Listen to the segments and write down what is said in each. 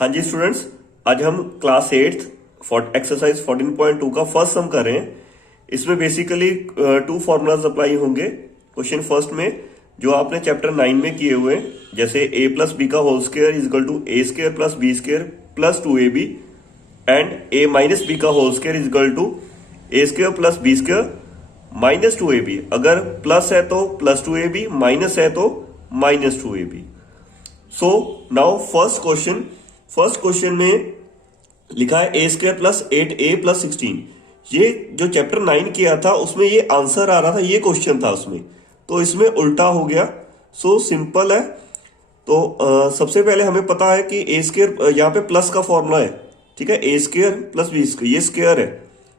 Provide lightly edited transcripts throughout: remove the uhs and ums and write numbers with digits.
हाँ जी स्टूडेंट्स, आज हम क्लास 8th एक्सरसाइज 14.2 का फर्स्ट सम कर रहे हैं। इसमें बेसिकली टू फॉर्मूलाज अप्लाई होंगे। क्वेश्चन फर्स्ट में जो आपने चैप्टर 9 में किए हुए हैं, जैसे a प्लस बी का whole square is equal to A square plus B square plus 2ab and a minus B का whole square is equal to A square plus B square minus 2ab। अगर plus है तो plus 2ab, minus है तो minus 2ab। So now first question में लिखा है ए square plus 8a plus 16। ये जो चैप्टर 9 किया था उसमें ये आंसर आ रहा था, ये क्वेश्चन था उसमें, तो इसमें उल्टा हो गया। सो सिंपल है। तो सबसे पहले हमें पता है कि ए स्क्वायर यहाँ पे प्लस का फॉर्मूला है, ठीक है। ए स्क्वायर प्लस बी स्क्वायर, ये स्क्वायर है।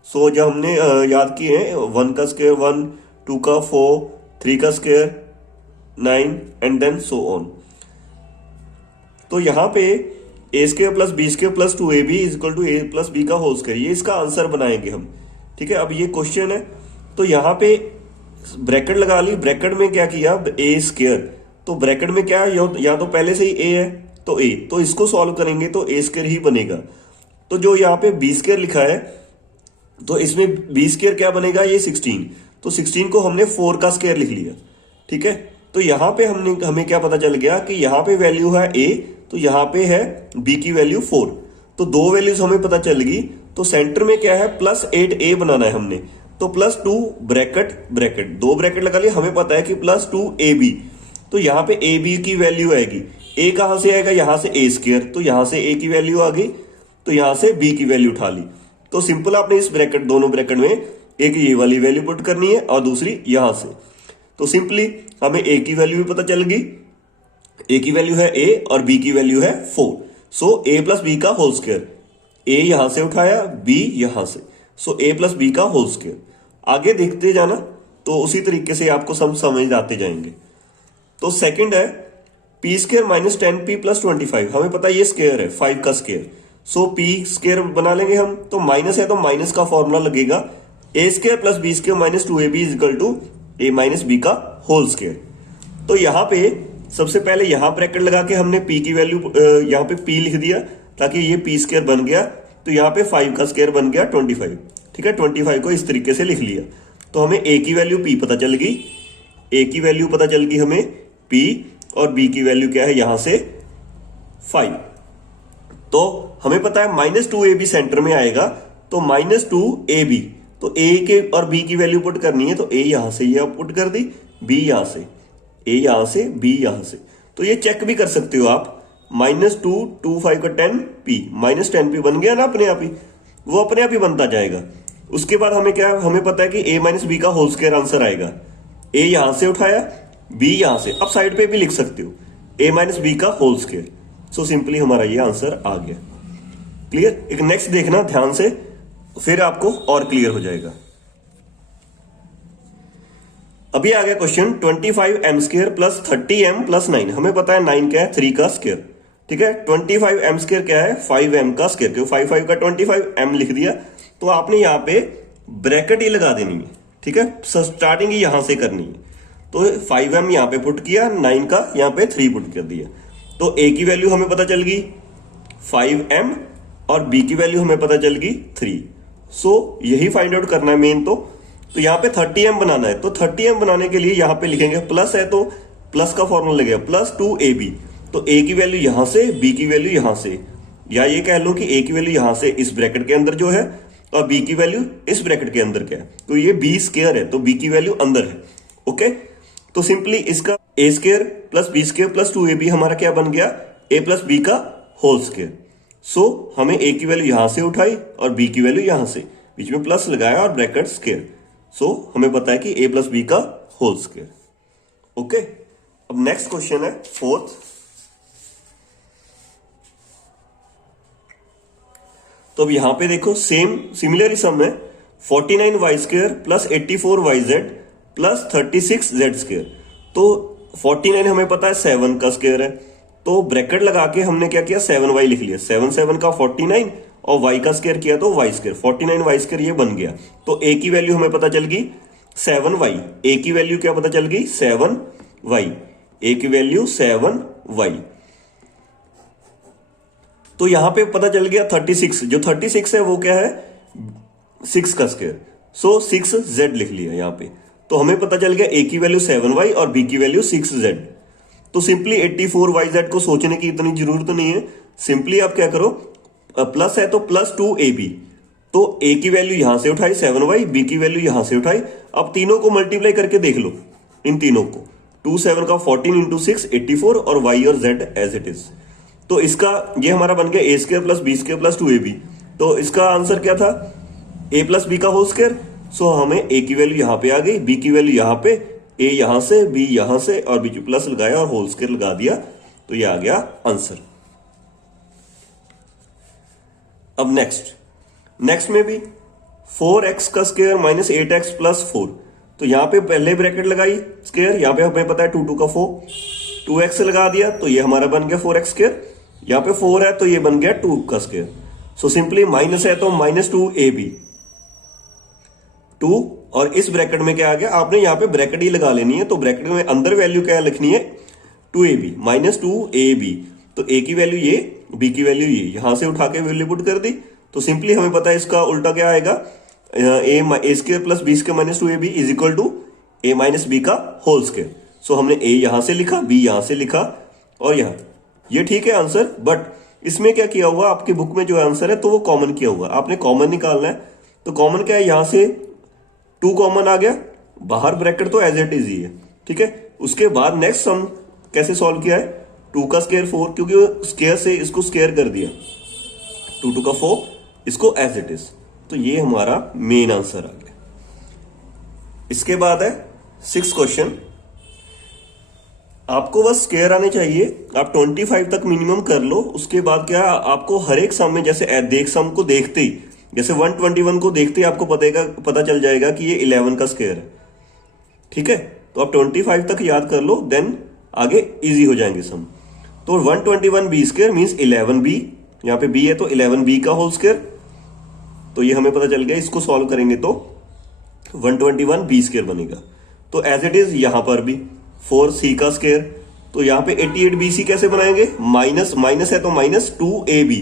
सो जब हमने याद किए हैं 1 का स्क्वायर 1, 2 का 4, 3 का square 9 and then so on. तो यहाँ पे A square plus B square plus 2ab is equal to A plus B का होल स्क्वायर, ये इसका आंसर बनाएंगे हम, ठीक है। अब ये क्वेश्चन है तो यहाँ पे ब्रैकेट लगा ली। ब्रैकेट में क्या किया, ए स्क्वायर, तो ब्रैकेट में क्या है, या तो पहले से ही ए है तो ए, तो इसको सॉल्व करेंगे तो ए स्क्वायर ही बनेगा। तो जो यहाँ पे बी स्क्वायर लिखा है तो इसमें बी स्क्वायर क्या बनेगा, ये 16, तो 16 को हमने 4 का स्क्वायर लिख लिया, ठीक है। तो यहाँ पे हमें क्या पता चल गया कि यहाँ पे वैल्यू है a, तो यहाँ पे है b की वैल्यू 4, तो दो वैल्यूज हमें पता चल गई। तो सेंटर में क्या है, प्लस 8a बनाना है हमने, तो प्लस 2 ब्रैकेट दो ब्रैकेट लगा लिए। हमें पता है कि प्लस 2ab, तो यहाँ पे ab की वैल्यू आएगी, a कहां से आएगा, यहां से a स्क्वायर, तो यहां से a की वैल्यू आ गई, तो यहां से b की वैल्यू उठा ली। तो सिंपल आपने इस ब्रैकेट, दोनों ब्रैकेट में एक ये वाली वैल्यू पुट करनी है और दूसरी यहां से। तो सिंपली हमें a की वैल्यू भी पता चल गई, a की वैल्यू है a और b की वैल्यू है 4। सो a प्लस बी का होल स्क्वायर, a यहां से उठाया, b यहां से, सो a प्लस बी का होल स्क्वायर। आगे देखते जाना तो उसी तरीके से आपको सब समझ आते जाएंगे। तो सेकंड है p square minus 10p plus 25। हमें पता है ये स्क्वायर है 5 का स्क्वायर, सो p स्क्वायर बना लेंगे हम। तो माइनस है तो माइनस का फॉर्मूला लगेगा, a square plus B square minus 2ab is equal to a minus B का होल स्क्वायर। तो यहां पे सबसे पहले यहां ब्रैकेट लगा के हमने p की वैल्यू यहां पे p लिख दिया ताकि ये p स्क्वायर बन गया। तो यहां पे 5 का स्क्वायर बन गया 25, ठीक है। 25 को इस तरीके से लिख लिया। तो हमें a की वैल्यू p पता चल गई, a की वैल्यू पता चल गई हमें p, और b की वैल्यू क्या है यहां से 5। तो हमें पता है माइनस 2ab सेंटर में आएगा, तो माइनस 2ab, तो a के और b की वैल्यू पुट करनी है, तो a यहां से ये पुट कर दी, b यहां से, a यहां से, b यहां से। तो ये चेक भी कर सकते हो आप, माइनस 2, 2, 5 का 10p, माइनस 10p बन गया ना अपने आप ही, वो अपने आप ही बनता जाएगा। उसके बाद हमें क्या, हमें पता है कि a माइनस बी का होल स्क्वायर आंसर आएगा। a यहां से उठाया, b यहां से, अब साइड पे भी लिख सकते हो a माइनस बी का होल स्क्वायर। सो सिंपली हमारा ये आंसर आ गया। क्लियर। एक नेक्स्ट देखना ध्यान से, फिर आपको और क्लियर हो जाएगा। अभी आ गया question 25m square plus 30m plus 9। हमें पता है 9 क्या है, 3 का स्क्वायर, ठीक है। 25m स्क्वायर क्या है, 5m का स्क्वायर, क्यों 5 5 का 25m लिख दिया। तो आपने यहाँ पे ब्रैकेट ही लगा देनी है, ठीक है। स्टार्टिंग ही यहां से करनी है। तो 5m यहाँ पे पुट किया, 9 का यहाँ पे 3 पुट कर दिया। तो a की वैल्यू हमें पता चल गई 5m और b की वैल्यू हमें पता चल गई 3। सो यही फाइंड आउट करना है मेन। तो यहाँ पे 30m बनाना है, तो 30m बनाने के लिए यहाँ पे लिखेंगे, प्लस है तो प्लस का फॉर्मूला लगेगा, प्लस 2ab। तो a की वैल्यू यहां से, b की वैल्यू यहां से, या ये कह लो कि a की वैल्यू यहां से इस ब्रैकेट के अंदर जो है, और b की वैल्यू इस ब्रैकेट के अंदर क्या है, तो ये b स्क्वायर है, तो b की वैल्यू अंदर है, ओके। तो सिंपली इसका a square plus B square plus 2ab हमारा क्या बन गया, a प्लस बी का होल स्क्वायर। सो हमें a की वैल्यू यहां से उठाई और b की वैल्यू यहां से, बीच में प्लस लगाया और ब्रैकेट स्क्वायर। सो हमें पता है कि a प्लस बी का होल स्क्वायर, ओके। अब नेक्स्ट क्वेश्चन है फोर्थ। तो अब यहां पे देखो सेम सिमिलर ही सम है, 49y square plus 84yz plus 36z square. तो 49 हमें पता है 7 का स्क्वायर है, तो ब्रैकेट लगा के हमने क्या किया, 7y लिख लिया, 7 7 का 49 और y का स्क्वायर किया तो y स्क्वायर, 49y स्क्वायर ये बन गया। तो a की वैल्यू हमें पता चल गई 7y, a की वैल्यू क्या पता चल गई 7y, a की वैल्यू 7y। तो यहां पे पता चल गया 36, जो 36 है वो क्या है 6 का स्क्वायर, सो 6z लिख लिया यहां पे। तो हमें पता चल गया a की वैल्यू 7y और b की वैल्यू 6z। तो सिंपली 84yz को सोचने की इतनी जरूरत नहीं है, सिंपली आप क्या करो, प्लस है तो प्लस 2ab, तो a की वैल्यू यहां से उठाई 7y, b की वैल्यू यहां से उठाई। अब तीनों को मल्टीप्लाई करके देख लो, इन तीनों को 2 7 का 14 इंटू 6 84 और y और z एज इट इज। तो इसका ये हमारा बन गया a square plus B square plus 2ab। तो इसका आंसर क्या था a प्लस बी का होल स्क्वायर। सो हमें a की वैल्यू यहां पे आ गई, b की वैल्यू यहां पे, a यहां से, b यहां से और बीच में प्लस लगाया और होल स्क्वायर लगा दिया, तो ये आ गया आंसर। अब नेक्स्ट में भी 4x का स्क्वायर माइनस 8x प्लस 4, तो यहां पे पहले ब्रैकेट लगाई स्क्वायर, यहां पे हमें पता है 2 2 का 4, 2x लगा दिया तो ये हमारा बन गया 4x स्क्वायर, यहां पे 4 है तो ये बन गया 2 का स्क्वायर। सो सिंपली माइनस है तो माइनस 2ab, 2 और इस ब्रैकेट में क्या आ गया, आपने यहां पे ब्रैकेट ही लगा लेनी है, तो ब्रैकेट में अंदर वैल्यू क्या लिखनी है 2ab, माइनस 2ab। तो a की वैल्यू ये, b की वैल्यू ये, यहां से उठा के वैल्यू पुट कर दी। तो सिंपली हमें पता है इसका उल्टा क्या आएगा, a square plus b square minus 2ab is equal to a minus b का होल स्क्वायर। सो हमने a यहां से लिखा, b यहां से लिखा और यहां, ये ठीक है आंसर। बट इसमें क्या किया हुआ, आपकी बुक में जो आंसर है तो वो कॉमन किया हुआ, आपने कॉमन निकालना है। तो कॉमन क्या है, यहां से 2 कॉमन आ गया, बाहर ब्रैकेट तो एज इट इज ही है, ठीक है। उसके बाद नेक्स्ट सम कैसे सॉल्व किया है, 2 का स्क्वायर 4, क्योंकि स्क्वायर से इसको स्क्वायर कर दिया, 2 2 का 4, इसको एज इट इज। तो ये हमारा मेन आंसर आ गया। इसके बाद है 6 क्वेश्चन, आपको बस स्क्वायर आने चाहिए, आप 25 तक मिनिमम कर लो। उसके बाद क्या, आपको हर एक सम में जैसे देख सम को देखते ही, जैसे 121 को देखते ही आपको पता चल जाएगा कि ये 11 का स्क्वायर है, ठीक है। तो आप 25 तक याद कर लो, देन आगे इजी हो जाएंगे सम। तो 121b स्क्वायर मीन्स 11b, यहां पे b है तो 11b का होल स्क्वायर, तो ये हमें पता चल गया। इसको सॉल्व करेंगे तो 121b स्क्वायर बनेगा। तो एज इट इज यहां पर भी 4c का स्क्वायर, तो यहां पे 88bc कैसे बनाएंगे, माइनस है तो माइनस 2ab,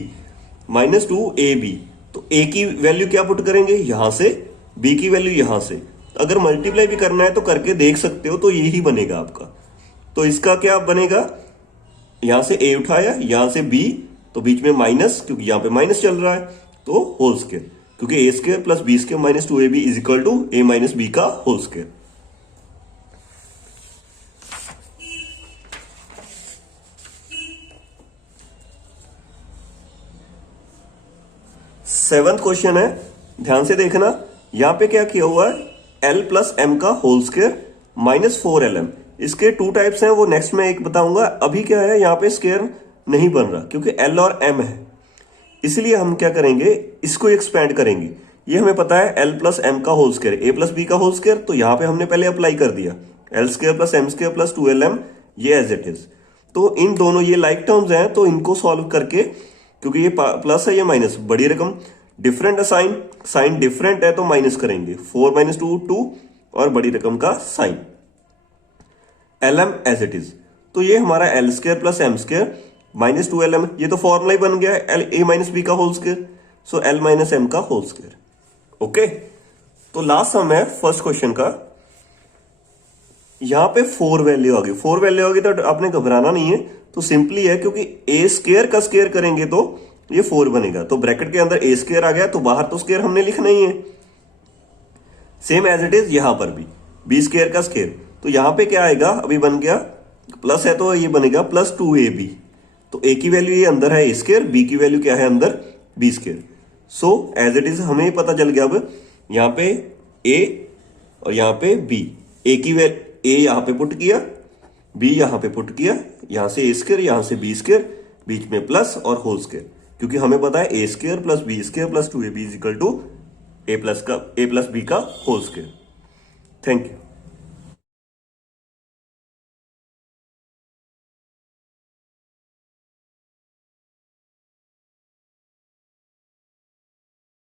माइनस 2ab। तो a की वैल्यू क्या पुट करेंगे यहां से, b की वैल्यू यहां से। अगर मल्टीप्लाई भी करना है तो करके देख सकते हो, तो यही बनेगा आपका। तो इसका क्या बनेगा, यहां से a उठाया, यहां से b, तो बीच में माइनस, क्योंकि यहां पे माइनस चल रहा है, तो होल स्क्वायर, क्योंकि a square plus b square minus 2ab is equal to a minus b का होल स्क्वायर। सेवंथ क्वेश्चन है, ध्यान से देखना, यहां पे क्या किया हुआ है, l प्लस m का होल स्क्वायर माइनस 4lm। इसके 2 टाइप्स हैं, वो नेक्स्ट में एक बताऊंगा। अभी क्या है, यहां पे स्क्वायर नहीं बन रहा क्योंकि l और m है, इसलिए हम क्या करेंगे, इसको एक्सपेंड करेंगे। ये हमें पता है l प्लस m का whole square, a plus b का होल स्क्वायर, तो यहां पे हमने पहले अप्लाई कर दिया l square plus m square plus 2lm, ये एज इट इज। तो इन दोनों ये लाइक टर्म्स हैं, तो इनको सॉल्व करके, क्योंकि ये प्लस है ये माइनस, बड़ी रकम, डिफरेंट साइन, साइन डिफरेंट है तो माइनस करेंगे, 4 माइनस 2 2, और बड़ी रकम का sign, lm as it is. तो ये हमारा l square plus m square minus 2lm, ये तो फॉर्मूला ही बन गया है a माइनस b का whole square, so l minus m का होल स्क्वायर। ओके, तो लास्ट सम है फर्स्ट क्वेश्चन का। यहां पे 4 वैल्यू आ गई, 4 वैल्यू आ गई तो आपने घबराना नहीं है, तो सिंपली है, क्योंकि a स्क्वायर का स्क्वायर करेंगे तो ये 4 बनेगा, तो ब्रैकेट के अंदर a स्क्वायर आ गया, तो बाहर तो स्क्वायर हमने लिखना ही है। सेम एज इट इज यहां पर भी b स्क्वायर का स्क्वायर, तो यहां पे क्या आएगा, अभी बन गया प्लस है तो ये बनेगा प्लस 2ab, तो a की वैल्यू ये अंदर है a स्क्वायर, b की वैल्यू क्या है अंदर b square. So as it is हमें पता चल गया, अब यहां पे a और यहां पे b, a की वैल्यू a यहां पे पुट किया, b यहां पे पुट किया, यहां से a स्क्वायर, यहां से b स्क्वायर, बीच में प्लस और होल स्क्वायर, क्योंकि हमें पता है a square plus b square plus 2ab is equal to a plus b का होल स्क्वायर। Thank you.